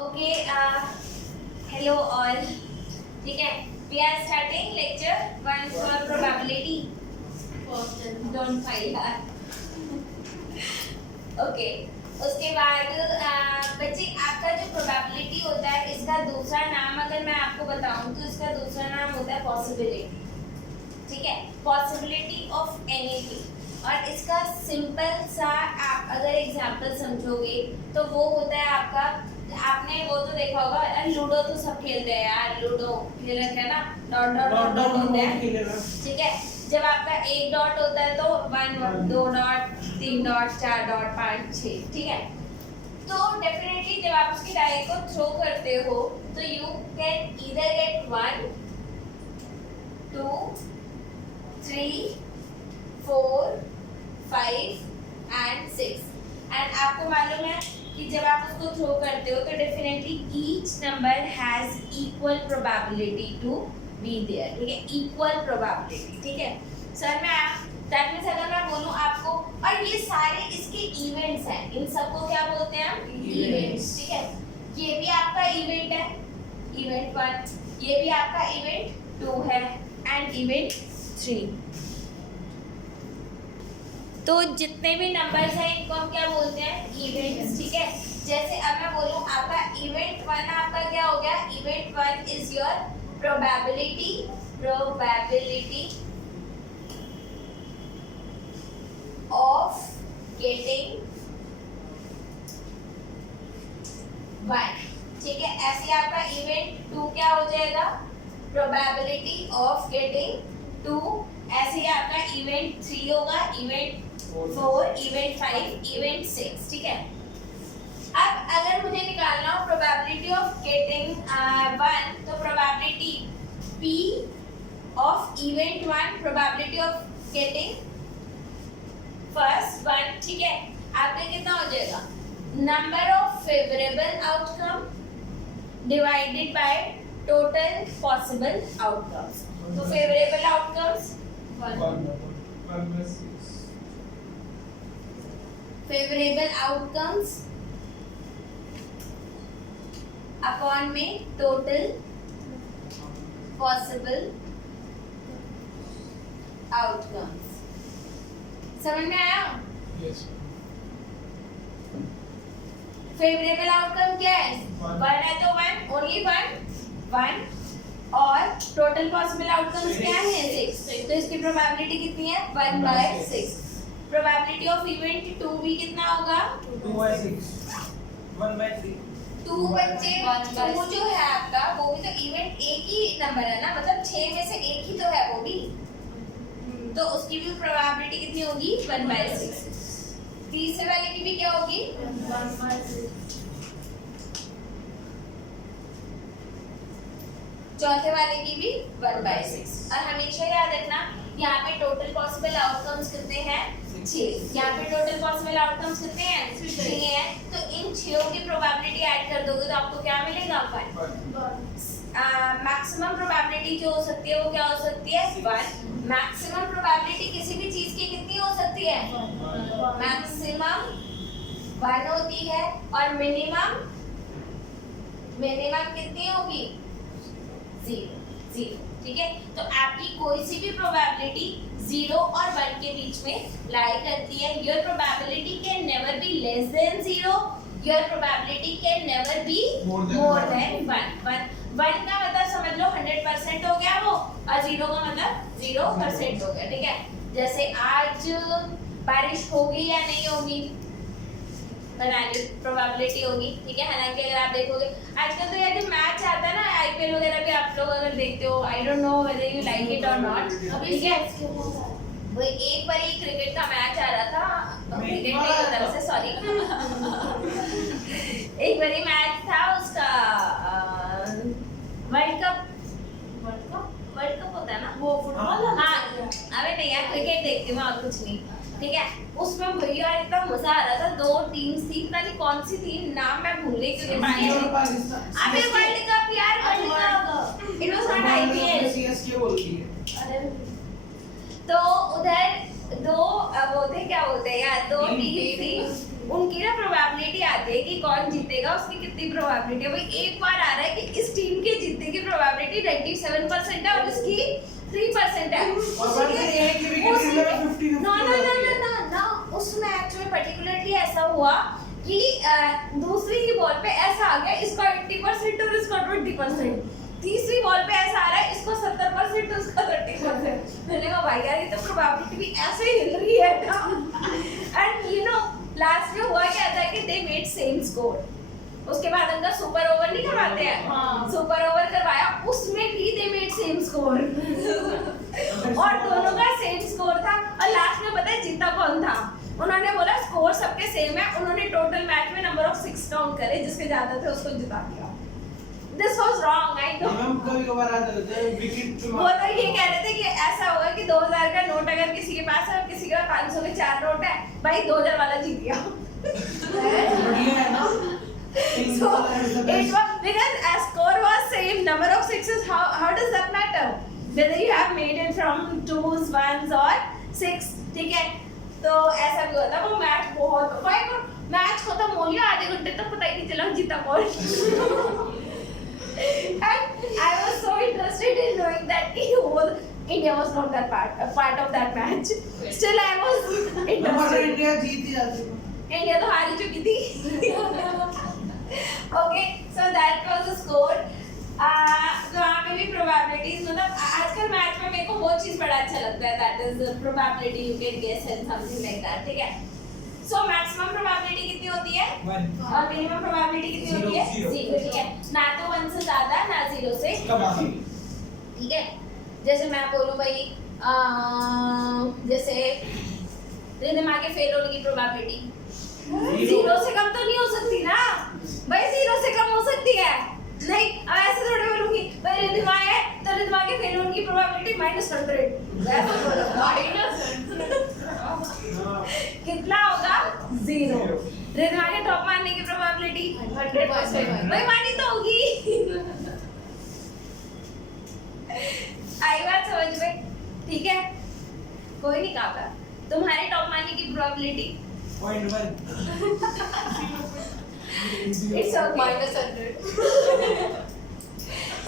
Okay, hello all. ठीक है, we are starting lecture 1 for probability. Don't file that. Okay, उसके बाद बच्चे आपका जो प्रोबेबिलिटी होता है इसका दूसरा नाम अगर मैं आपको बताऊं तो इसका दूसरा नाम होता है पॉसिबिलिटी. ठीक है, पॉसिबिलिटी ऑफ एनीथिंग. और इसका सिंपल सा आप अगर एग्जांपल समझोगे तो वो होता है आपका, आपने वो तो देखा होगा, लूडो तो सब खेलते हैं यार, लूडो खेल रखे हैं ना, डॉट डॉट डॉट होते हैं. ठीक है, जब आपका एक डॉट होता है तो 1 2 डॉट 3 डॉट 4 डॉट 5 6. ठीक है, तो डेफिनेटली जब आप उसकी डाई को थ्रो करते हो तो you can either get 1 2 3 4 5 and 6. And आपको मालूम है कि जब आप उसको थ्रो करते हो तो definitely each number has equal probability to be there. ठीक है, इक्वल प्रोबेबिलिटी. ठीक है, सर मैं दैट मींस अगर मैं बोलूं आपको, और ये सारे इसके इवेंट्स हैं, इन सबको क्या बोलते हैं हम? इवेंट्स. ठीक है, ये भी आपका इवेंट है, इवेंट 1. ये भी आपका इवेंट 2 है एंड इवेंट 3. तो जितने भी नंबर्स हैं इनको हम क्या बोलते हैं? इवेंट्स. ठीक है, जैसे अब मैं बोलूं आपका इवेंट 1 आपका क्या हो गया? Event 1 is your probability of getting 1. ठीक है, ऐसे आपका इवेंट 2 क्या हो जाएगा? Probability of getting 2. ऐसे ही आपका इवेंट 3 होगा, इवेंट 4, इवेंट 5, इवेंट 6. ठीक है, अब अगर मुझे निकालना हो प्रोबेबिलिटी ऑफ गेटिंग 1, तो probability P of event 1, probability of getting first 1. ठीक है, आपका कितना हो जाएगा? Number of favourable outcome divided by total possible outcomes. तो favourable outcomes 1, favourable outcomes upon में टोटल पॉसिबल आउटकम्स. समझ में आया? Yes. फेवरेबल आउटकम क्या है? 1 है तो 1, ओनली 1. और टोटल पॉसिबल आउटकम्स क्या है? 6. तो इसकी प्रोबेबिलिटी कितनी है? 1/6. प्रोबेबिलिटी ऑफ इवेंट 2 भी कितना होगा? 2/6. 1/3. 2 बच्चे 2 जो है आपका वो भी तो इवेंट एक ही नंबर है ना, मतलब 6 में से एक ही तो है वो भी, तो उसकी भी प्रोबेबिलिटी कितनी होगी? 1/6. तीसरे वाले की भी क्या होगी? 1/6. चौथे वाले की भी 1/6. और हमेशा याद रखना यहाँ पे टोटल पॉसिबल आउटकम्स कितने हैं? 6. यहाँ पे टोटल पॉसिबल आउटकम्स कितने हैं? 6 हैं. तो इन 6 की प्रोबेबिलिटी ऐड कर दोगे तो आपको क्या मिलेगा? 1. मैक्सिमम प्रोबेबिलिटी जो हो सकती है वो क्या हो सकती है? 1. मैक्सिमम प्रोबेबिलिटी किसी भी चीज की कितनी हो सकती है? मैक्सिमम 1 होती है और मिनिमम कितनी होगी? 0. ठीक है, तो आपकी कोई सी भी प्रोबेबिलिटी 0 और 1 के बीच में लाई करती है. Your probability can never be less than 0. Your probability can never be more than 1. 1 का मतलब समझ लो 100% हो गया वो, और 0 का मतलब 0% हो गया. ठीक है, जैसे आज बारिश होगी या नहीं होगी, बनाने प्रोबेबिलिटी होगी. ठीक है, हालांकि अगर आप देखोगे आजकल तो यार जो मैच आता है ना आईपीएल वगैरह भी, आप लोग अगर देखते हो, I don't know whether you like it और नॉट. ठीक है, वो एक बार ही क्रिकेट का मैच आ रहा था, क्रिकेट की तरफ से, सॉरी, एक बार ही मैच था उसका, वर्ल्ड कप होता है ना वो, फुटबॉल. हाँ, अबे नहीं यार, क्रिकेट देखती हूँ और कुछ नहीं. ठीक है, उसमें भैया इतना मजा आ रहा था. 2 टीम्स थी, पता नहीं कौन सी थी, नाम मैं भूल गई क्योंकि अबे वर्ल्ड कप यार, world cup, it was not IPL. CSK बोलती है. अरे तो उधर 2 वो थे, क्या बोलते हैं यार, 2 टीम थी. उनकी ना प्रोबेबिलिटी आती है कि कौन जीतेगा, उसकी कितनी प्रोबेबिलिटी है। भाई एक बार आ रहा है कि इस टीम के जीतने की प्रोबेबिलिटी 97% है और इसकी 3% है। उस मैच में पर्टिकुलरली ऐसा हुआ कि दूसरी की बॉल पे ऐसा आ गया, इसका 80% और इसका 20%। तीसरी बॉल पे ऐसा आ रहा है, इसको 70% उसका 30%। मैंने कहा भाई यार ये तो प्रोबेबिलिटी भी ऐसे ही हिल रही है ना। एंड यू नो लास्ट में हुआ क्या था कि दे मेड सेम स्कोर। उसके बाद उनका सुपर ओवर नहीं करवाते हैं, सुपर ओवर करवाया, उसमें भी दे मेड सेम स्कोर। और दोनों का सेम स्कोर था और लास्ट में पता है जीता कौन था? उन्होंने बोला स्कोर सबके सेम है, उन्होंने टोटल मैच में नंबर ऑफ 6 काउंट करे, जिसके ज्यादा थे उसको जिता दिया। This was wrong, I know. कभी-कभार आ जाते हैं विकेट वो तो ये कह रहे थे कि ऐसा होगा कि 2000 का नोट अगर किसी के पास है और किसी के पास 500 के 4 नोट है, भाई 2000 वाला जीत गया। बढ़िया है ना? So it was because score was same, number of sixes. How does that matter? Whether you have made it from 2s, 1s or 6, ठीक है? तो ऐसा भी होता है। वो मैच बहुत भाई मैच खत्म हो गया, आधे घंटे तक पता ही नहीं चला जीता कौन। And I was so interested in knowing that India was not that part of that match. Still, I was interested. India जीत ही जाती है। India तो हार ही चुकी थी। Okay, so that was the score. तो वहाँ पे भी probabilities, मतलब आजकल मैच में मेरे को वो चीज़ बड़ा अच्छा लगता है, that is the probability you can guess and something like that, ठीक है? So maximum probability कितनी होती है? 1 और मिनिमम प्रोबेबिलिटी कितनी होती है? 0, ठीक है? ना तो 1 से ज्यादा ना 0 से कम, ठीक है? जैसे मैं बोलूं भाई जैसे रिदम आके फेल होने की प्रोबेबिलिटी 0 से कम तो नहीं हो सकती ना भाई, 0 से कम हो सकती है नहीं। अब ऐसे थोड़ी बोलूंगी भाई रिदम आए तो रिदम आके फेल होने की प्रोबेबिलिटी -100, ऐसा बोलो कितना होगा? 0। रिदम आके टॉप मारने की प्रोबेबिलिटी 100%, भाई मानी तो होगी। आई बात समझ में? ठीक है, कोई नहीं कहा तुम्हारे टॉप मारने की probability 0.1 It's okay. -100.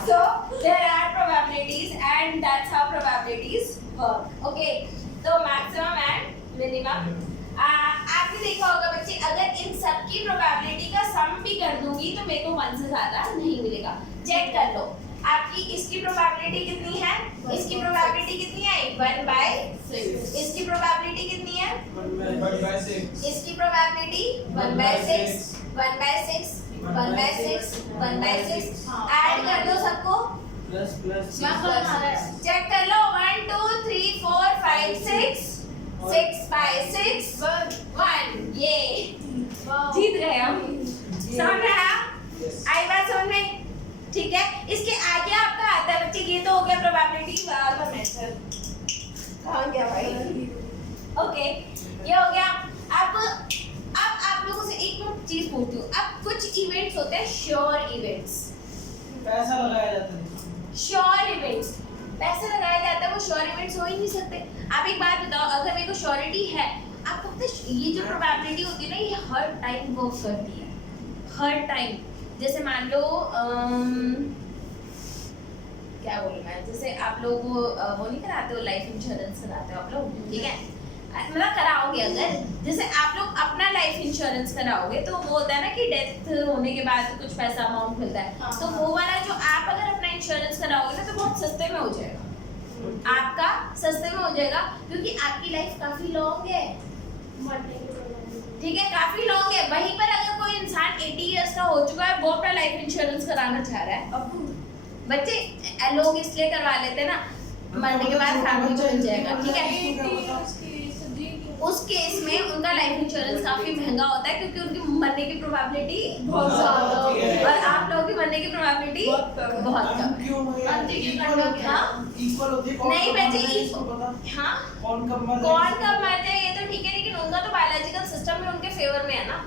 So there are probabilities and that's how probabilities work. Okay, तो maximum and minimum. आपने देखा होगा बच्चे, अगर इन सब की प्रोबेबिलिटी का सम भी कर दूंगी तो मेरे को 1 से ज्यादा नहीं मिलेगा। चेक कर लो आपकी इसकी प्रोबेबिलिटी कितनी है, इसकी प्रोबेबिलिटी कितनी है 1/6, इसकी प्रोबेबिलिटी कितनी है 1/6, इसकी प्रोबेबिलिटी 1/6, 1/6, 1/6, 1/6, ऐड कर दो सबको, प्लस चेक कर लो 1 2 3 4 5 6 6/6 1, ये जीत गए हम। समझ में आया? आई बात समझ में? ठीक है, इसके आगे आपका आता है बच्चे, ये तो हो गया प्रोबेबिलिटी वाला मेथड। कहाँ गया भाई? ओके, ये हो गया। अब आप लोगों से एक चीज पूछती हूँ, अब कुछ इवेंट्स होते हैं श्योर इवेंट्स, पैसा लगाया जाता है। श्योर इवेंट्स पैसे लगाया जाता है, वो श्योर इवेंट्स हो ही नहीं सकते। आप एक बात बताओ, अगर मेरे को श्योरिटी है, आपको पता है ये जो प्रोबेबिलिटी होती है ना, ये हर टाइम वर्क करती है, हर टाइम। जैसे मान लो क्या बोलूं मैं, जैसे आप लोग वो नहीं कराते हो, लाइफ इंश्योरेंस कराते हो आप लोग, ठीक है? मतलब कराओगे, अगर जैसे आप लोग अपना लाइफ इंश्योरेंस कराओगे तो वो होता है ना कि डेथ होने के बाद कुछ पैसा अमाउंट मिलता है, तो वो वाला जो आप अगर अपना इंश्योरेंस कराओगे ना तो बहुत सस्ते में हो जाएगा, आपका सस्ते में हो जाएगा, क्योंकि आपकी लाइफ काफी लॉन्ग है, ठीक है, काफी लॉन्ग है। वहीं पर अगर कोई इंसान 80 इयर्स का हो चुका है, वो अपना लाइफ इंश्योरेंस कराना चाह रहा है, बच्चे लोग इसलिए करवा लेते हैं ना, मरने के बाद फैमिली को मिल जाएगा, ठीक है? उस केस में उनका लाइफ इंश्योरेंस काफी महंगा होता है, क्योंकि उनकी मरने की प्रोबेबिलिटी बहुत ज्यादा होती है और आप लोगों की मरने की प्रोबेबिलिटी बहुत कम है। नहीं बच्चे, हाँ कौन कब मर जाए ये तो ठीक है, लेकिन उनका तो बायोलॉजिकल सिस्टम में उनके फेवर में है ना,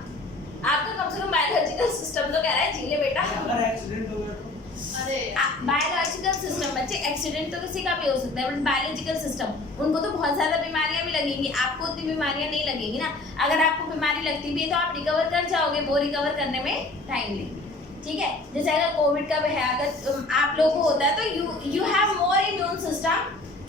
आपका कम से कम बायोलॉजिकल सिस्टम तो कह रहा है जी ले बेटा। अगर एक्सीडेंट हो गया तो अरे बायोलॉजिकल सिस्टम, बच्चे एक्सीडेंट तो किसी का भी हो सकता है, बट बायोलॉजिकल सिस्टम उनको तो बहुत ज्यादा बीमारियां भी लगेंगी, आपको उतनी बीमारियां नहीं लगेगी ना। अगर आपको बीमारी लगती भी है तो आप रिकवर कर जाओगे, वो रिकवर करने में टाइम लेंगे, ठीक है। जैसे अगर कोविड का है, अगर आप लोगों को होता है तो you have more immune system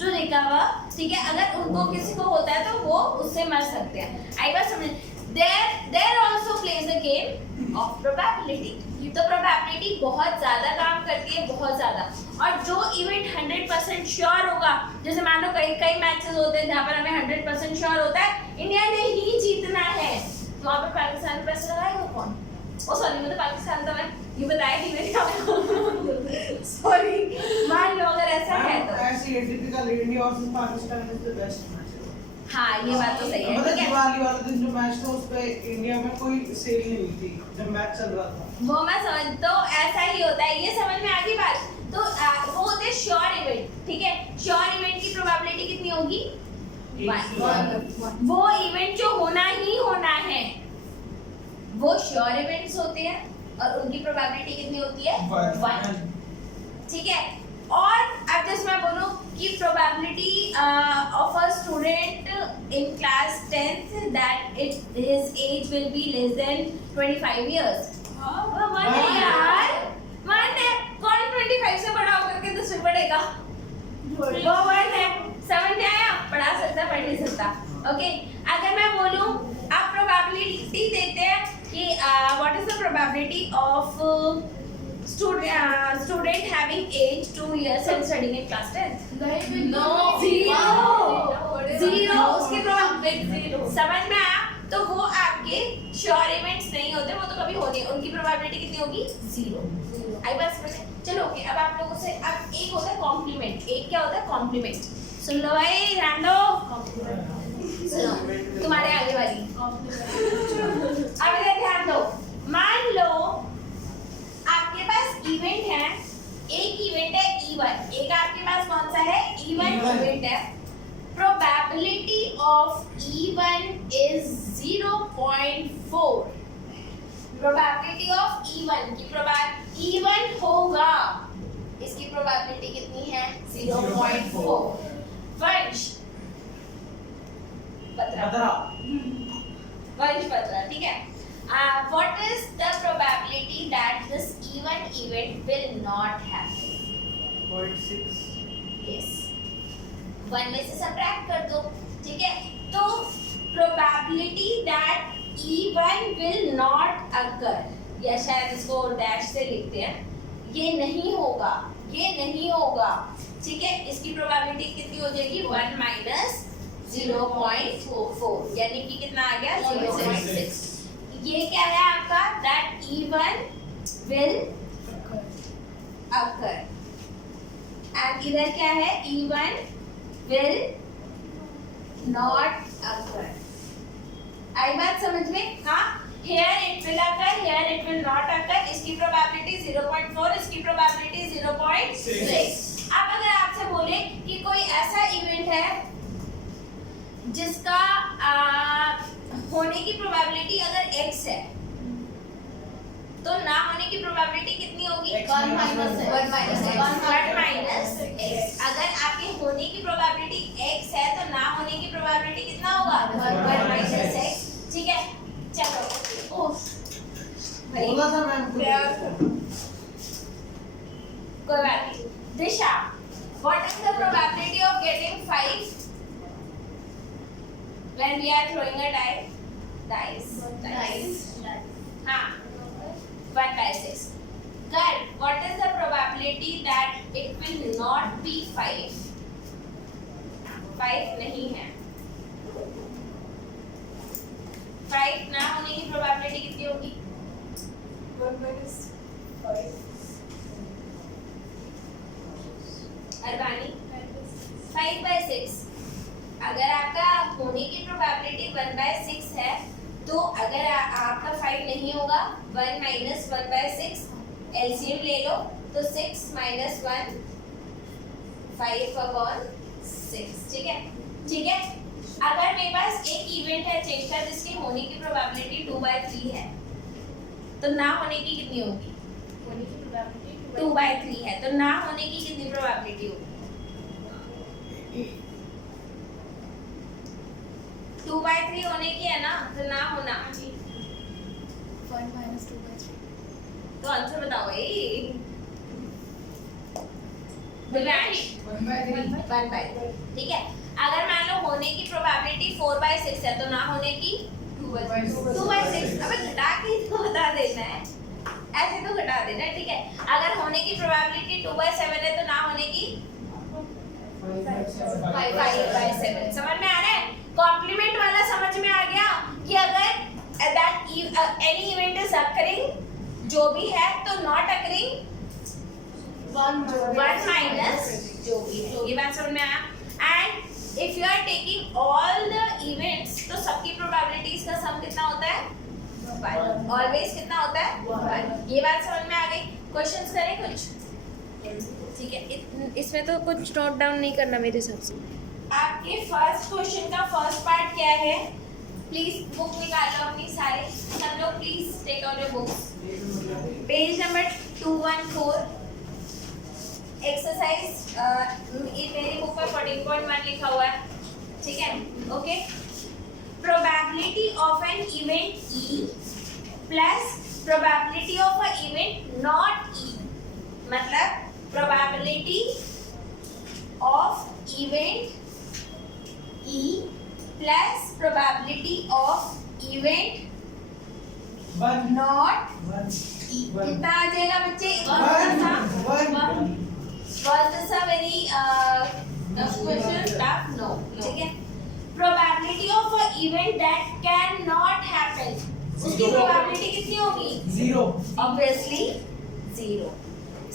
to recover, ठीक है। अगर उनको किसी को होता है तो वो उससे मर सकते हैं। आई बात समझ। There also plays a game of probability. तो प्रोबेबिलिटी बहुत ज्यादा काम करती है, बहुत ज्यादा। और जो इवेंट 100% श्योर होगा, जैसे मान लो कई मैचेस होते हैं जहाँ पर हमें 100% श्योर होता है इंडिया ने ही जीतना है, तो वहाँ पर पाकिस्तान पे पैसे लगाएगा कौन? ओ सॉरी, मुझे पाकिस्तान था, मैं ये बताया कि मैंने आपको सॉरी। मान लो अगर ऐसा है तो ऐसे ही typical India versus Pakistan is the best match. हाँ, ये बात तो सही है, मतलब ठीक है। दिवाली वाले दिन जो मैच था उस पे इंडिया में कोई सेल नहीं हुई थी जब मैच चल रहा था। वो मैं समझ, तो ऐसा ही होता है, ये समझ में आ गई बात। तो वो होते हैं श्योर इवेंट, ठीक है। श्योर इवेंट की प्रोबेबिलिटी कितनी होगी? 1। वो इवेंट जो होना ही होना है वो श्योर इवेंट्स होते हैं और उनकी प्रोबेबिलिटी कितनी होती है? 1, ठीक है। और अब जैसे मैं बोलूं कि probability of a student in class 10th that his age will be less than 25 years. One है यार, 1 है। कौन 25 से बड़ा होकर के 10 में पढ़ेगा? वो 1 है। समझ में आया? पढ़ा सकता, पढ़ नहीं सकता, ओके। अगर मैं बोलूं, आप प्रोबेबिलिटी देते हैं कि what is the probability of student having age 2 years and studying in class 10th? No. Zero, उसकी Zero. समझ में आया? तो वो आपके श्योर इवेंट्स नहीं होते, वो तो कभी होने, उनकी प्रोबेबिलिटी कितनी होगी? 0। आई बस समझ। चलो ओके, अब आप लोगों से अब एक होता है कॉम्प्लीमेंट। एक क्या होता है? कॉम्प्लीमेंट। सुन लो भाई, ध्यान दो, सुनो तुम्हारे आगे वाली। अब इधर ध्यान दो। मान लो आपके पास इवेंट है, एक इवेंट है E1, एक आपके पास कौन सा है? E1 इवेंट है। Probability of E1 is 0.4। Probability of E1 की E1 होगा, इसकी प्रोबेबिलिटी कितनी है? 0.4। वंश पत्रा, वंश पत्रा, ठीक है। What is the probability that this E1 event will not happen? 0.6। Yes. 1 में से subtract कर दो, ठीक है। तो probability that E1 will not occur, या शायद इसको डैश से लिखते हैं, ये नहीं होगा, ये नहीं होगा, ठीक है। इसकी प्रोबेबिलिटी कितनी हो जाएगी? 1 माइनस 0.4, यानी कि कितना आ गया? 0.6। ये क्या है आपका? that E1 will occur, and इधर क्या है? E1 will not occur। आई बात समझ में? हाँ, here it will occur, here it will not occur। इसकी प्रोबेबिलिटी 0.4, इसकी प्रोबेबिलिटी 0.6। अब अगर आपसे बोले कि कोई ऐसा इवेंट है जिसका होने की प्रोबेबिलिटी अगर x है, तो ना होने की प्रोबेबिलिटी कितनी होगी? 1 minus x. 1 minus x। अगर आपके होने की प्रोबेबिलिटी x है तो ना होने की प्रोबेबिलिटी कितना होगा? 1 माइनस x, ठीक है। चलो, ओह बोला था मैम को। कोई बात नहीं। दिशा, what is the probability of getting 5 when we are throwing a dice? हाँ, 1/6. Girl, what is the probability that it will not be 5? 5 नहीं है। 5 ना होने की प्रोबेबिलिटी कितनी होगी? 1 minus 5. अरबानी 5/6। अगर आपका होने की प्रोबेबिलिटी 1/6 है, तो अगर आपका 5 नहीं होगा, 1 माइनस 1/6, एलसीएम ले लो, तो 6 माइनस 1, 5/6, ठीक है। ठीक है, अगर मेरे पास एक इवेंट है चेष्टा जिसके होने की प्रोबेबिलिटी 2/3 है, तो ना होने की कितनी होगी? होने की प्रोबेबिलिटी 2/3 है, तो ना होने की कितनी प्रोबेबिलिटी होगी? 2/3 होने की है ना, तो ना होना। 1 minus 2/3. तो आंसर बताओ भाई। दिव्यांश 1/3, ठीक है। अगर मान लो होने की प्रोबेबिलिटी 4/6 है, तो ना होने की 2/6। अबे घटा के तो बता देना है, ऐसे तो घटा देना है, ठीक है। अगर होने की प्रोबेबिलिटी 2/7 है, तो ना होने की 5/7। समझ में आ रहा है? कॉम्प्लीमेंट वाला समझ में आ गया कि अगर that any event is occurring, जो भी है, तो not occurring 1 minus जो भी है। ये बात समझ में आया? And if you are taking all the events, तो सबकी प्रोबेबिलिटीज का सम कितना होता है? 1। ऑलवेज कितना होता है? 1। ये बात समझ में आ गई? क्वेश्चंस करें कुछ? ठीक है, इसमें तो कुछ नोट डाउन नहीं करना मेरे हिसाब से। आपके फर्स्ट क्वेश्चन का फर्स्ट पार्ट क्या है? प्लीज बुक निकाल लो अपनी सारे, सब लोग please take out your books. Page number 214, exercise मेरी बुक में 14.1 लिखा हुआ है, ठीक है। Okay, probability of an event E plus probability of a event not E, मतलब probability of event E plus probability of event not E। कितना आ जाएगा बच्चे? Was this a very question? Tough? No. ठीक है। Probability of a event that cannot happen, उसकी probability कितनी होगी? 0. Obviously 0.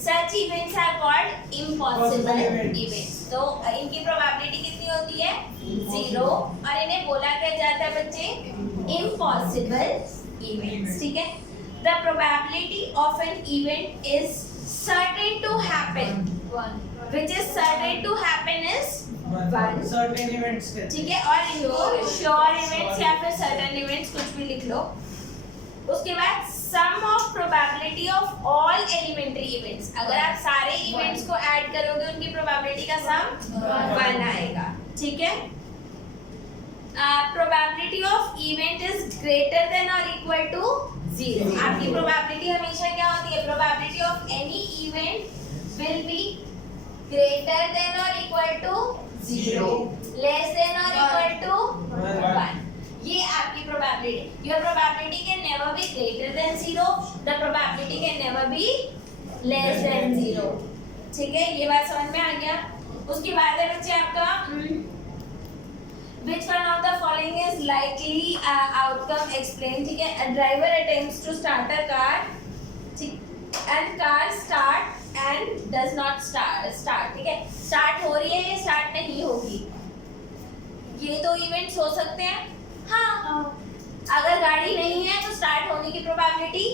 Such events are called impossible events. तो इनकी probability कितनी होती है? 0। और इन्हें बोला क्या जाता है बच्चे? Impossible events, ठीक है। The probability of an event is certain to happen. 1. Which is certain to happen is 1. Certain events के. ठीक है, और इनको श्योर इवेंट्स या फिर सर्टेन इवेंट्स कुछ भी लिख लो। उसके बाद sum of probability of all elementary events, अगर आप सारे इवेंट्स को ऐड करोगे उनकी प्रोबेबिलिटी का सम 1 आएगा, ठीक है। Probability of event is greater than और इक्वल टू 0। आपकी प्रोबेबिलिटी हमेशा क्या होती है? Probability of any event will be greater than or equal to 0, less than or equal to 1. ये आपकी probability. Your probability can never be greater than 0. The probability can never be less than 0. ठीक है, ये बात समझ में आ गया? उसके बाद है बच्चे आपका which one of the following is likely outcome explain, ठीक है। A driver attempts to start a car, and car start and does not start, ठीक है। स्टार्ट हो रही है या स्टार्ट नहीं होगी, ये दो इवेंट्स हो सकते हैं। हाँ, अगर गाड़ी नहीं है तो स्टार्ट होने की प्रोबेबिलिटी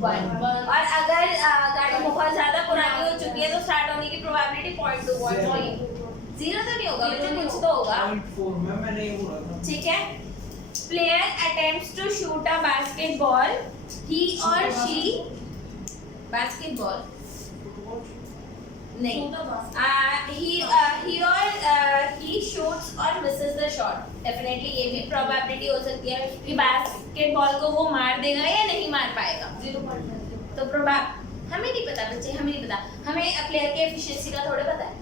1, और अगर गाड़ी बहुत ज्यादा पुरानी हो चुकी है तो स्टार्ट होने की प्रोबेबिलिटी 0.2, 0 तो नहीं होगा बच्चे, कुछ तो होगा। 0.4 मैंने ये बोला था, ठीक है। Player attempts to shoot a basketball, he और शी, बास्केटबॉल नहीं, he shoots और misses the shot। डेफिनेटली ये भी प्रोबेबिलिटी हो सकती है कि बास्केटबॉल को वो मार देगा या नहीं मार पाएगा। 0.5 तो हमें नहीं पता बच्चे, हमें नहीं पता, हमें प्लेयर की एफिशिएंसी का थोड़ा पता है।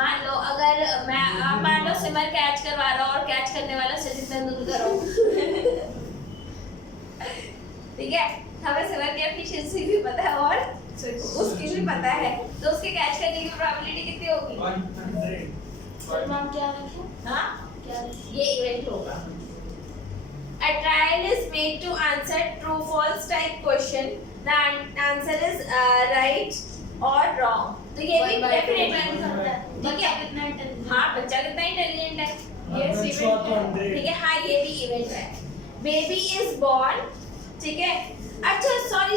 मान लो अगर मान लो सिमर कैच करवा रहा हो और कैच करने वाला सचिन तेंदुलकर हो ठीक है, हमें सिमर की एफिशिएंसी भी पता है और उसकी भी पता है, तो उसके कैच करने की प्रोबेबिलिटी कितनी होगी? 100। मैम क्या रखें? हाँ, क्या रखें? ये इवेंट होगा। A trial is made to answer true false type question. The answer is right or wrong. तो ये भी डेफिनेटली होता है, ठीक है। कितना इंटेलिजेंट? हाँ, बच्चा कितना इंटेलिजेंट है, ठीक है। हाँ, ये भी इवेंट है। बेबी इज बॉर्न, ठीक है। अच्छा sorry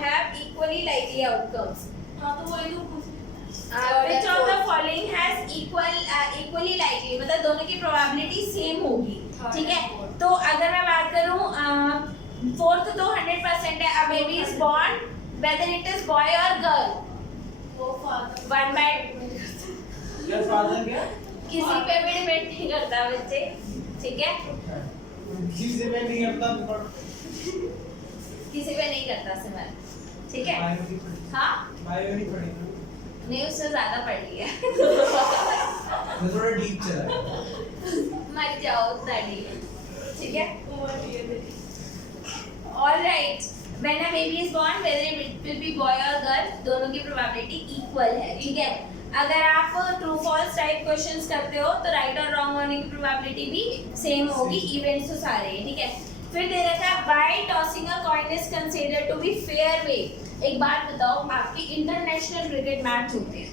have equally likely outcomes. हाँ तो वही तो Which of the following has equally likely, मतलब दोनों की प्रोबेबिलिटी सेम होगी, ठीक है। तो अगर मैं बात करूं, फोर्थ तो 100% है। A baby is born whether it is boy or girl. वो father. 1/2 क्या फादर क्या किसी पे भी डिपेंड नहीं करता बच्चे, ठीक है? किसी से मैं नहीं करता किसी पे नहीं करता सिमर, ठीक है? हाँ बायो नहीं पढ़ेगा नहीं, उससे ज्यादा पढ़ लिया। मैं थोड़ा डीप चला मर जाओ उतना नहीं, ठीक है? All right. When a baby is born, whether it will be boy or girl, दोनों की प्रोबेबिलिटी इक्वल है, ठीक है? अगर आप ट्रू फॉल्स टाइप क्वेश्चंस करते हो तो राइट और रॉन्ग होने की प्रोबेबिलिटी भी सेम होगी, इवेंट्स तो सारे हैं, ठीक है? फिर दे रखा है by tossing a coin is considered to be fair way. एक बात बताओ, आपके इंटरनेशनल क्रिकेट मैच होते हैं,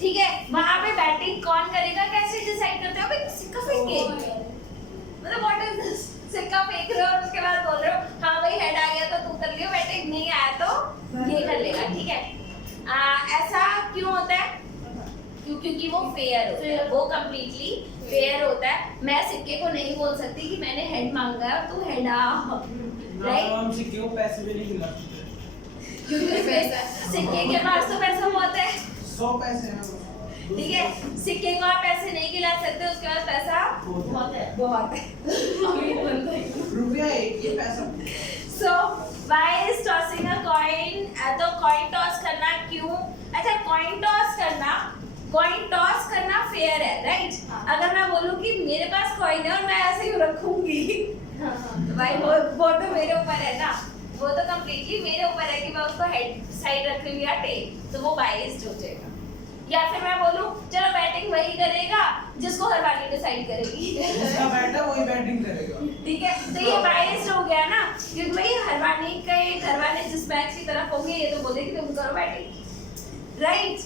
ठीक है? वहां पे बैटिंग कौन करेगा, कैसे डिसाइड करते हो? भाई सिक्का फेंक के, मतलब व्हाट इज दिस? सिक्का फेंक रहे हो और उसके बाद बोल रहे हो हाँ भाई हेड आ गया तो तू कर लियो, बैटिंग नहीं आया तो ये कर लेगा, ठीक है? ऐसा क्यों होता है? क्योंकि वो फेयर होता है, वो कम्प्लीटली फेयर होता है। मैं सिक्के को नहीं बोल सकती कि मैंने हेड मांगा है और तू हेड आ, राइट? हम से क्यों पैसे भी नहीं खिलाते क्योंकि सिक्के के पास तो पैसा बहुत है, 100 पैसे हैं ठीक है? सिक्के को आप पैसे नहीं खिला सकते, उसके पास पैसा बहुत है. बहुत है। रुपया एक ही पैसा So why is tossing a coin? तो coin toss करना क्यों? अच्छा, coin toss करना फेयर है, राइट? अगर मैं बोलूँ कि मेरे पास coin है और मैं ऐसे ही रखूंगी, तो भाई वो तो मेरे ऊपर है ना, वो तो completely मेरे ऊपर है कि मैं उसको हेड साइड रख लूँ या टेल, तो वो biased हो जाएगा। या फिर मैं बोलूँ चलो बैटिंग वही करेगा जिसको हर वाली डिसाइड करेगी, जिसका बैट है वही बैटिंग करेगा, ठीक है? तो ये बायस्ड हो गया ना, क्योंकि भाई हरवानी के घर वाले जिस मैच की तरफ होंगे ये तो बोलेंगे तुम करो बैटिंग, राइट?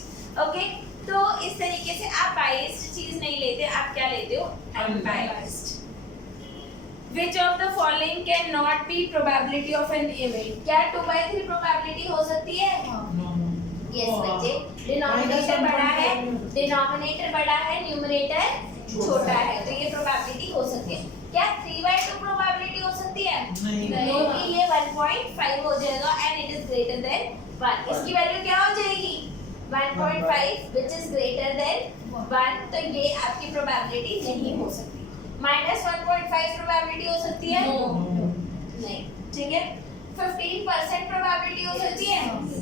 ओके, तो इस तरीके से आप बायस्ड चीज नहीं लेते, आप क्या लेते हो? Unbiased. Which of the following cannot be probability of an event? क्या 2/3 प्रोबेबिलिटी हो सकती है? यस बच्चे, डिनोमिनेटर बड़ा है, न्यूमरेटर छोटा है, तो ये प्रोबेबिलिटी हो सकती है। क्या 3/2 प्रोबेबिलिटी हो सकती है? नहीं। क्योंकि ये 1.5 हो जाएगा and it is greater than 1। इसकी वैल्यू क्या हो जाएगी? 1.5 which is greater than 1, तो ये आपकी प्रोबेबिलिटी नहीं हो सकती। -1.5 प्रोबेबिलिटी हो सकती है? नहीं, ठीक है? 15% प्रोबेबिलिटी हो सकती है?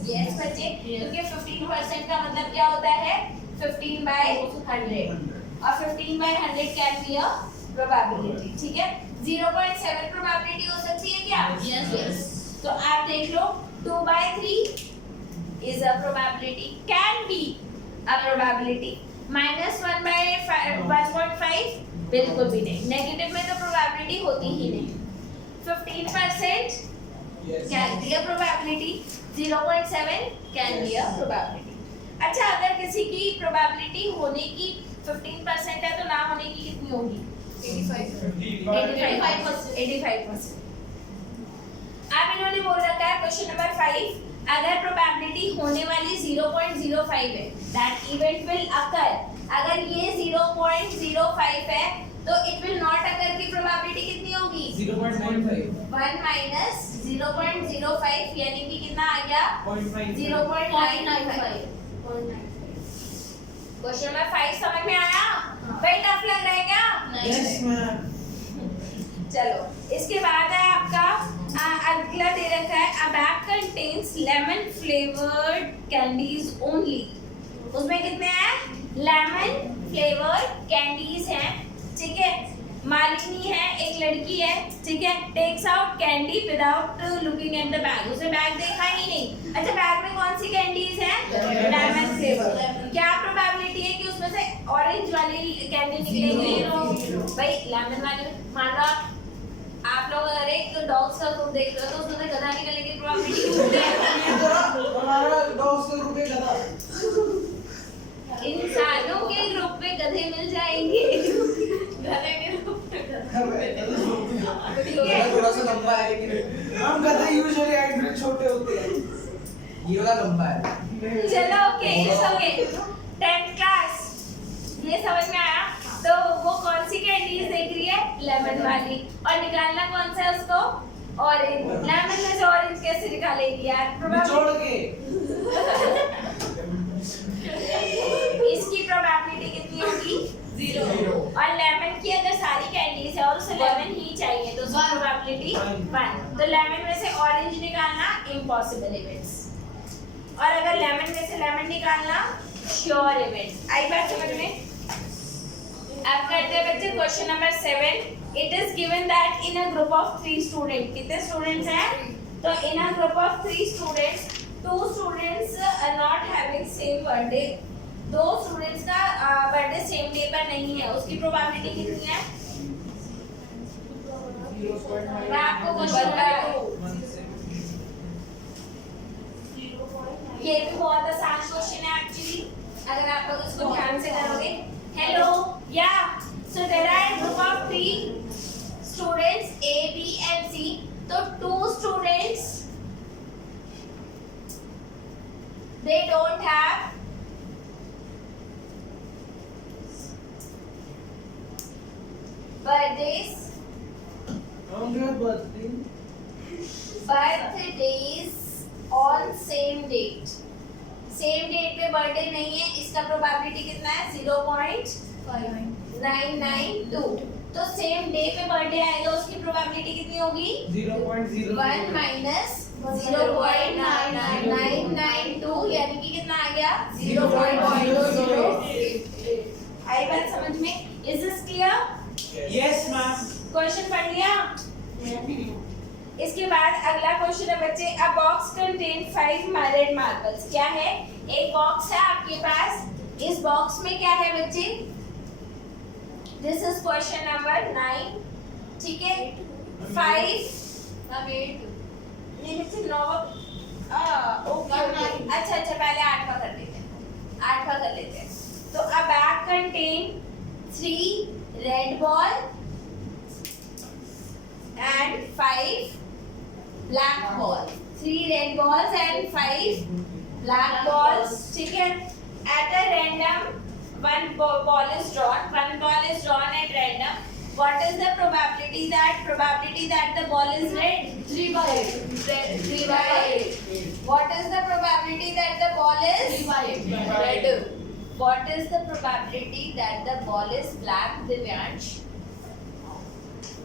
यस बच्चे, क्योंकि 15% का मतलब क्या होता है? 15/100, और 15/100 कैन बी अ प्रोबेबिलिटी, ठीक है? 0.7 प्रोबेबिलिटी हो सकती है क्या? Yes. तो आप देख लो, 2/3 is a probability, can be a probability, -1/1.5 बिल्कुल भी नहीं, नेगेटिव में तो प्रोबेबिलिटी होती ही नहीं। 15% can be a probability, 0.7 can be a probability। अच्छा, अगर किसी की प्रोबेबिलिटी होने की 15% है तो ना होने की कितनी होगी? 85%। अब इन्होंने बोल रखा है क्वेश्चन नंबर 5, अगर प्रोबेबिलिटी होने वाली 0.05 है, दैट इवेंट विल अकर, अगर ये 0.05 है तो इट विल नॉट अकर की प्रोबेबिलिटी कितनी होगी? 0.95 1 माइनस 0.05 यानी कि कितना आ गया? 0.95। क्वेश्चन नंबर 5 समझ में आया? भाई टफ लग रहा है क्या? Yes ma'am. चलो, इसके बाद है आपका अगला दे रखा है, अ bag contains lemon flavoured candies only. उसमें कितने हैं? लेमन फ्लेवर्ड कैंडीज हैं, ठीक है? मालिनी है, एक लड़की है, ठीक है? Takes out candy without looking at the bag, उसे बैग देखा ही नहीं। अच्छा, बैग में कौन सी कैंडीज हैं? Lemon flavour. क्या प्रोबेबिलिटी है कि उसमें से ऑरेंज वाली कैंडी निकलेगी? भाई लेमन वाले, मान लो आप लोग अगर एक डॉग्स का ग्रुप देख रहे हो तो उसमें से गधा निकलने की प्रोबेबिलिटी कितनी है? हमारा डॉग्स का रुपए गधा। इंसानों के ग्रुप में गधे मिल जाएंगे, गधे के ग्रुप में ठीक है? थोड़ा सा लंबा है लेकिन हम गधे यूजुअली हाइट में छोटे होते हैं। ये वाला लंबा है। चलो okay, it's okay. 10th class, ये समझ में आया? तो वो कौन सी कैंडीज देख रही है? लेमन वाली, और निकालना कौन सा है उसको? ऑरेंज। लेमन में से ऑरेंज कैसे निकाल खा लेगी यार। निचोड़ के इसकी प्रोबेबिलिटी कितनी होगी? 0 और लेमन की अगर सारी कैंडीज है और उसे लेमन ही चाहिए तो उसकी प्रोबेबिलिटी 1। तो लेमन में से ऑरेंज निकालना इम्पॉसिबल इवेंट्स, और अगर लेमन में से लेमन निकालना श्योर इवेंट्स। आई बात समझ में? अब करते हैं बच्चे question number 7। It is given that in a group of 3 student, कितने स्टूडेंट्स हैं? तो in a group of 3 students, 2 students are not having same birthday, 2 students का बर्थडे सेम डे पर नहीं है, उसकी प्रोबेबिलिटी कितनी है? मैं आपको क्वेश्चन ये भी बहुत आसान क्वेश्चन है एक्चुअली, अगर आप लोग इसको ध्यान से करोगे। हेलो या so there are a group of 3 students A, B and C, तो 2 students they don't have birthdays on your birthday on same date, same date पे बर्थडे नहीं है, इसका प्रोबेबिलिटी कितना है? 0.992। तो सेम डे पे बर्थडे आएगा, उसकी प्रोबेबिलिटी कितनी होगी? 1 माइनस 0.992, यानी कि कितना आ गया? 0.008। आई बात समझ में? Is this clear? yes ma'am question पढ़ लिया? इसके बाद अगला क्वेश्चन है बच्चे, अ बॉक्स कंटेन 5 रेड मार्बल्स। क्या है? एक बॉक्स है आपके पास, इस बॉक्स में क्या है बच्चे? दिस इज क्वेश्चन नंबर 9, ठीक है? 5 नहीं बच्चे 9 ओके अच्छा पहले 8वां कर लेते हैं, 8वां कर लेते हैं। तो अ bag contain 3 red ball and 5 black balls, 3 red balls and 5 black balls, ठीक है? At a random, one ball is drawn at random. What is the probability that the ball is red? 3/8 What is the probability that the ball is 3/8 red? What is the probability that the ball is black, Divyansh?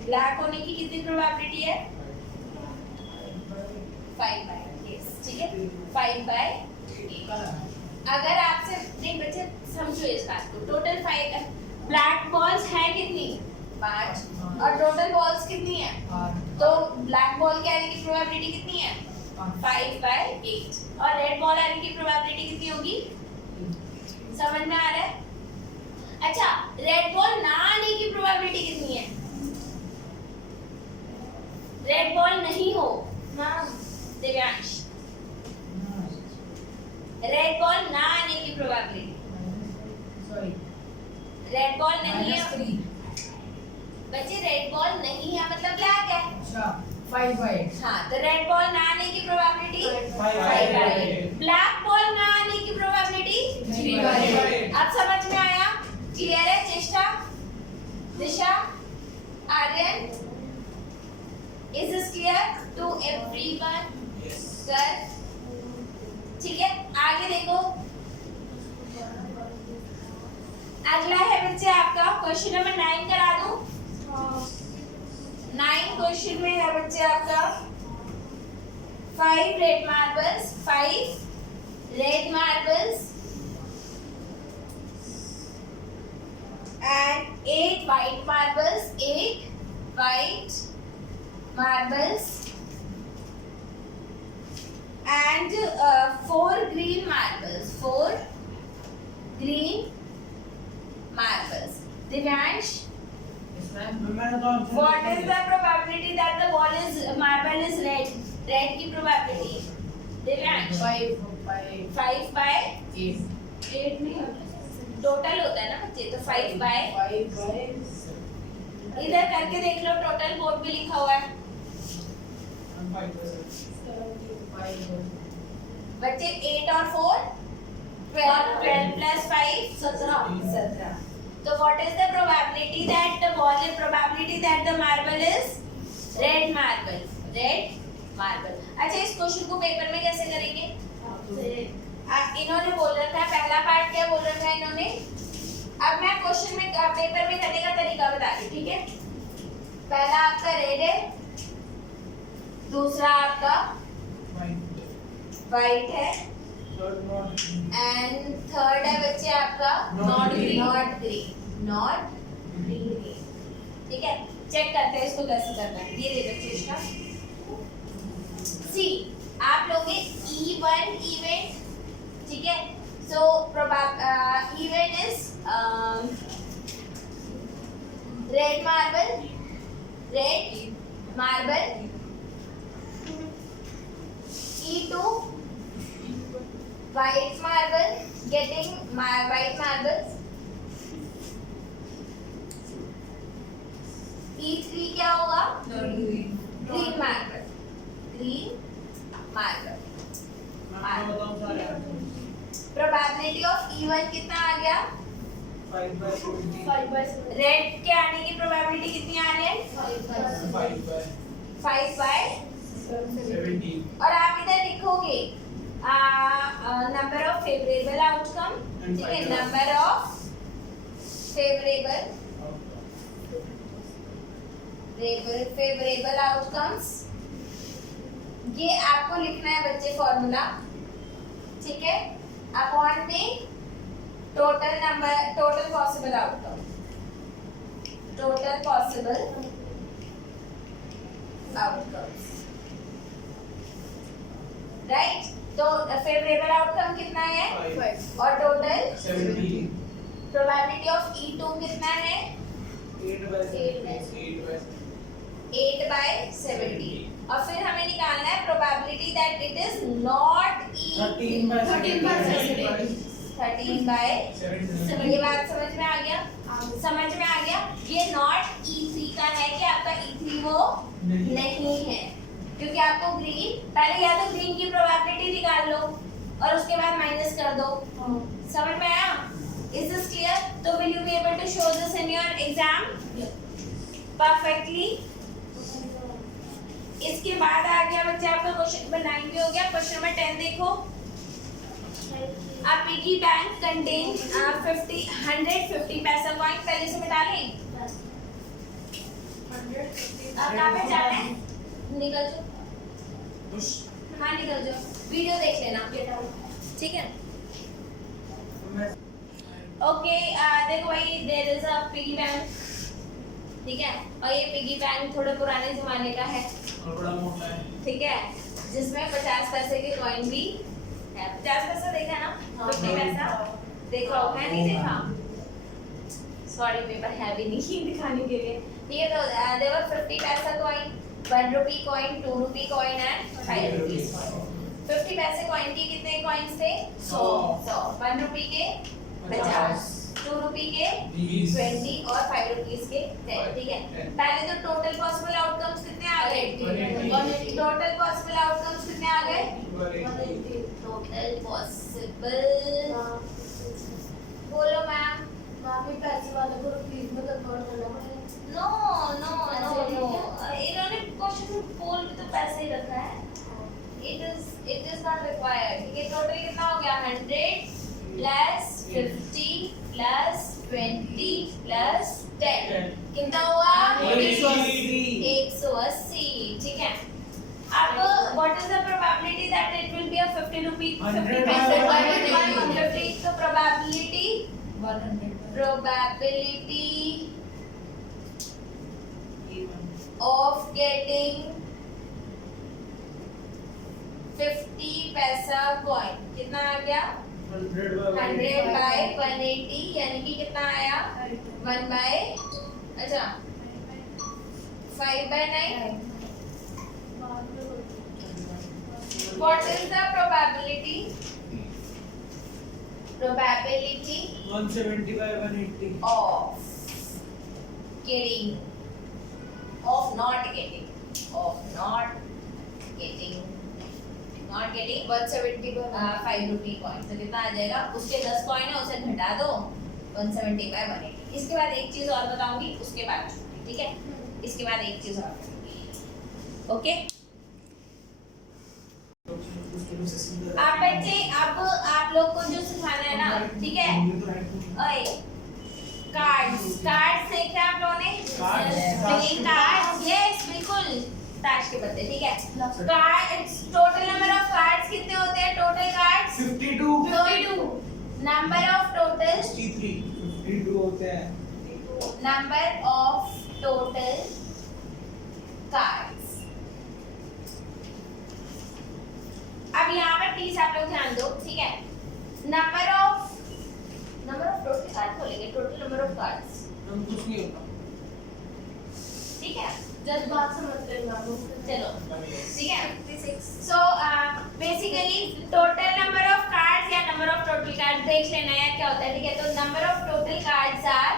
Black होने की कितनी probability है? 5/8, ठीक है? 5/8। अगर आपसे नहीं बच्चे समझो इस बात को, टोटल 5 ब्लैक बॉल्स हैं कितनी? 5, और टोटल बॉल्स कितनी है? तो ब्लैक बॉल के आने की प्रोबेबिलिटी कितनी है? 5/8। और रेड बॉल आने की प्रोबेबिलिटी कितनी होगी? समझ में आ रहा है? अच्छा, रेड बॉल ना आने की प्रोबेबिलिटी कितनी है? रेड बॉल नहीं हो दिव्यांश, रेड बॉल ना आने की प्रोबेबिलिटी, रेड बॉल नहीं है बच्चे, रेड बॉल नहीं है मतलब ब्लैक है। 5/8 हाँ, तो रेड बॉल ना आने की प्रोबेबिलिटी 5/8। ब्लैक बॉल ना आने की प्रोबेबिलिटी 3/8। अब समझ में आया? क्लियर है? Cheshta, Disha, Aryan, is this clear to everyone? Sir ठीक है, आगे देखो। अगला है बच्चे आपका क्वेश्चन नंबर 9 करा दूं? 9 क्वेश्चन में है बच्चे आपका 5 red marbles and 8 white marbles, 8 white marbles and 4 green marbles, 4 green marbles. Divyansh, what is the probability that the marble is red? Red की probability? Divyansh, 5/8 नहीं होता, टोटल होता है ना बच्चे, तो 5/8 इधर करके देख लो, टोटल बोर्ड भी लिखा हुआ है बच्चे। 8 और 4 12 plus 5 17। तो what is the probability that the marble is red marble? अच्छा इस क्वेश्चन को पेपर में कैसे करेंगे? इन्होंने बोल रखा है पहला पार्ट, क्या बोल रखा है इन्होंने? अब मैं क्वेश्चन में पेपर में करने का तरीका बता रही, ठीक है? पहला आपका रेड है, दूसरा आपका वाइट है, एंड थर्ड है बच्चे आपका Not green. Not green, not green. ठीक है, चेक करते हैं इसको कैसे करना है। ये दे बच्चे इसका सी, आप लोगे E1 इवेंट, ठीक है? सो event is red marble E2 white marble getting white marbles, E3 क्या होगा? green marble, probability of E1 कितना आ गया? 5/20 रेड के आने की प्रोबेबिलिटी कितनी आ रही है? 5/17। और आप इधर लिखोगे नंबर ऑफ फेवरेबल आउटकम, ठीक है? नंबर ऑफ फेवरेबल आउटकम्स, ये आपको लिखना है बच्चे फॉर्मूला, ठीक है? अपॉन में टोटल पॉसिबल आउटकम, राइट? तो फेवरेबल आउटकम कितना है? 5 और टोटल 17 प्रोबेबिलिटी ऑफ E2 कितना है? 8/17। और फिर हमें निकालना है probability that it is not E 13/17। ये बात समझ में आ गया? समझ में आ गया? ये नॉट E3 का है कि आपका E3 वो नहीं है, क्योंकि आपको ग्रीन, पहले या तो ग्रीन की प्रोबेबिलिटी निकाल लो और उसके बाद माइनस कर दो। समझ में आया? Is this clear? तो will you be able to show this in your exam perfectly? इसके बाद आ गया बच्चे आपका क्वेश्चन नंबर 9 भी हो गया। क्वेश्चन नंबर 10 देखो, a piggy bank contains 150 पैसा कॉइन। पहले से मिटा लें, कहाँ पे जाना है? निकल जाओ, हाँ निकल जाओ, वीडियो देख लेना, ठीक है? ओके, देखो भाई, there is a piggy bank, ठीक है? और ये पिगी बैंक थोड़े पुराने जमाने का है, ठीक है? जिसमें 50 पैसे के कॉइन भी है। 50 पैसा देखा ना? 50 पैसा देखा हो, है नहीं देखा? सॉरी, पेपर हैवी नहीं दिखाने के लिए। ठीक है, तो देवर 50 पैसा coin, 1 rupee coin, 2 rupee coin and 5 rupees coin. 50 पैसे कॉइन के कितने कॉइन्स थे? 100। 1 रुपी के 50, 2 रुपी के 20 और 5 रुपीस के 10। ठीक है, पहले तो टोटल पॉसिबल आउटकम्स कितने आ गए? 180। टोटल पॉसिबल आउटकम्स कितने आ गए? 180। टोटल पॉसिबल, बोलो मैम। पैसे वाले को रुपीस में कन्वर्ट करना पड़ेगा। नो नो नो नो, इन्होंने क्वेश्चन में बोल भी तो पैसे ही रखा है। It is not required. ठीक है, टोटल कितना हो गया? 100 प्लस 50 प्लस 20 प्लस 10 कितना हुआ? 180। ठीक है, अब what is the probability that it will be a 50 रुपी 50 पैसे कॉइन? 50, तो प्रोबेबिलिटी 100 of getting 50 पैसा कॉइन कितना आ गया? 100/180, यानी कि कितना आया? 5/9। What is the probability? 170/180 of getting, of not getting 5 rupee coin. तो कितना आ जाएगा? उसके 10 कॉइन है, उसे घटा दो 170/180। इसके बाद एक चीज और बताऊंगी, उसके बाद, ठीक है? इसके बाद एक चीज और बताऊंगी, ओके? आप बच्चे अब आप लोग को जो सिखाना है ना, ठीक है, ओए कार्ड्स देखे आप लोगों ने, प्लेइंग कार्ड्स, यस बिल्कुल, ताश के पत्ते, ठीक है। Cards, total number of cards कितने होते हैं? Total cards 52 number of total 52 होते हैं। Number of total cards. अब यहाँ पर प्लीज आप लोग ध्यान दो, ठीक है। नंबर ऑफ टोटल कार्ड बोलेंगे, टोटल नंबर ऑफ कार्ड्स, हम कुछ नहीं होता। ठीक है, जब बात समझते हैं आप लोग। चलो ठीक है। So basically total number of cards या नंबर ऑफ टोटल कार्ड्स देख लेना है क्या होता है, ठीक है। तो number of total cards are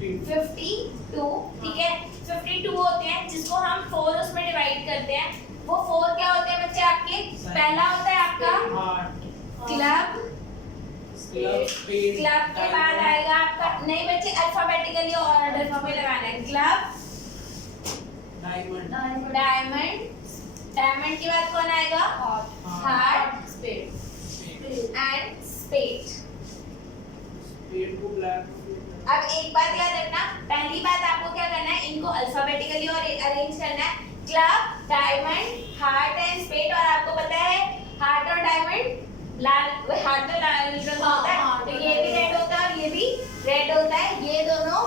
52, ठीक है। 52 होते हैं जिसको हम 4 उसमें डिवाइड करते हैं। वो 4 क्या होते हैं बच्चे आपके? पहला होता है आपका क्लब, क्लब के बाद आएगा आपका, नहीं बच्चे अल्फाबेटिकली ऑर्डर में लगाना है। क्लब, डायमंड, डायमंड के बाद कौन आएगा? Heart, spade and spade. को ब्लैक। अब एक बात याद रखना, पहली बात आपको क्या करना है, इनको अल्फाबेटिकली और अरेंज करना है। Club, diamond, heart and spade. और आपको पता है हार्ट और डायमंड लाल, हार्ट तो लाल रंग होता है, तो ये भी रेड होता है और ये भी रेड होता है, ये दोनों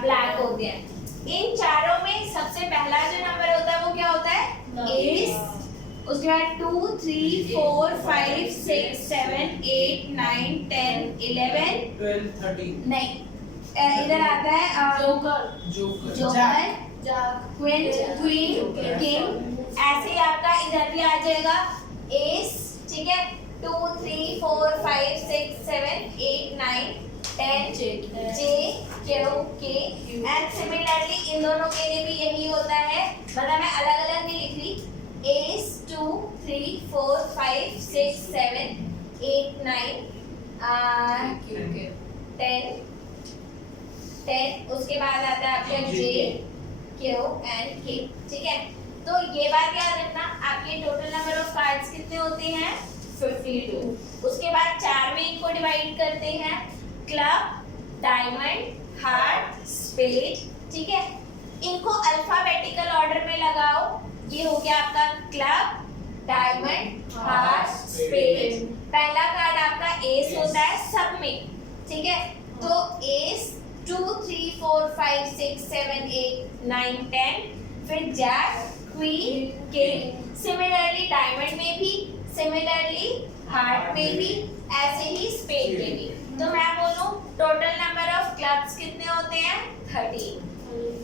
ब्लैक होते हैं। इन चारों में सबसे पहला जो नंबर होता है वो क्या होता है? एस। उसके बाद 2 3 4 5 6 7 8 9 10 11 12 13 नहीं, इधर आता है जोकर जोकर, क्वीन, किंग, ऐसे ही आपका इधर भी आ जाएगा एस, ठीक है। 2 3 4 5 6 7 8 9 10 जे, क्यू, के, एंड सिमिलरली इन दोनों के लिए भी यही होता है, मतलब मैं अलग अलग नहीं लिख रही। एस 2 3 4 5 6 7 8 9 10, उसके बाद आता है आपका जे, क्यू एंड के, ठीक है। तो ये बात याद रखना, आपके टोटल नंबर ऑफ कार्ड्स कितने होते हैं? 52। उसके बाद 4 में इनको डिवाइड करते हैं, क्लब, डायमंड, हार्ट, स्पेड, ठीक है। इनको अल्फाबेटिकल ऑर्डर में लगाओ, ये हो गया आपका क्लब, डायमंड, हार्ट, स्पेड। पहला कार्ड आपका एस होता है सब में, ठीक है। तो एस 2 3 4 5 6 7 8 9 10, फिर jack, queen, king, similarly diamond में भी, सिमिलरली हार्ट में भी, ऐसे ही स्पेड में भी। तो मैं बोलूं टोटल नंबर ऑफ क्लब्स कितने होते हैं? 13।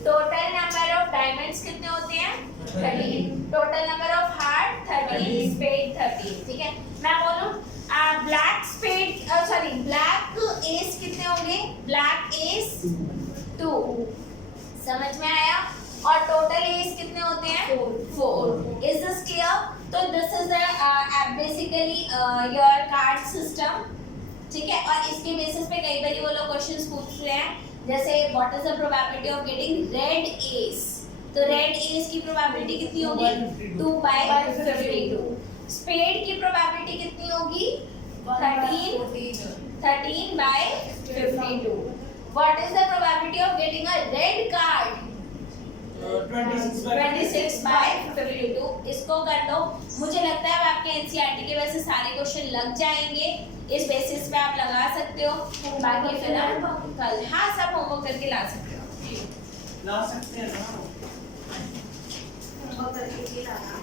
टोटल नंबर ऑफ डायमंड्स कितने होते हैं? 13। Total number of heart 13, spade 13, ठीक है। मैं बोलूं black spade, sorry black ace कितने होंगे? ब्लैक एस 2, समझ में आया? और टोटल एस कितने होते हैं? 4। Is this clear? तो this is the basically your card system, ठीक है। और इसके बेसिस पे कई बार वो लोग क्वेश्चंस पूछ रहे हैं, जैसे what is the probability of getting red S. तो रेड एस की प्रोबेबिलिटी कितनी होगी? 2/52। स्पेड की प्रोबेबिलिटी कितनी होगी? 13/52। What is the probability of getting a red card? 26/52। इसको कर दो, मुझे लगता है अब आपके एनसीईआरटी के वैसे सारे क्वेश्चन लग जाएंगे, इस बेसिस पे आप लगा सकते हो। बाकी फिर हम कल हाँ सब होमवर्क करके ला सकते हो, ला सकते हैं ना। होमवर्क करके लाना।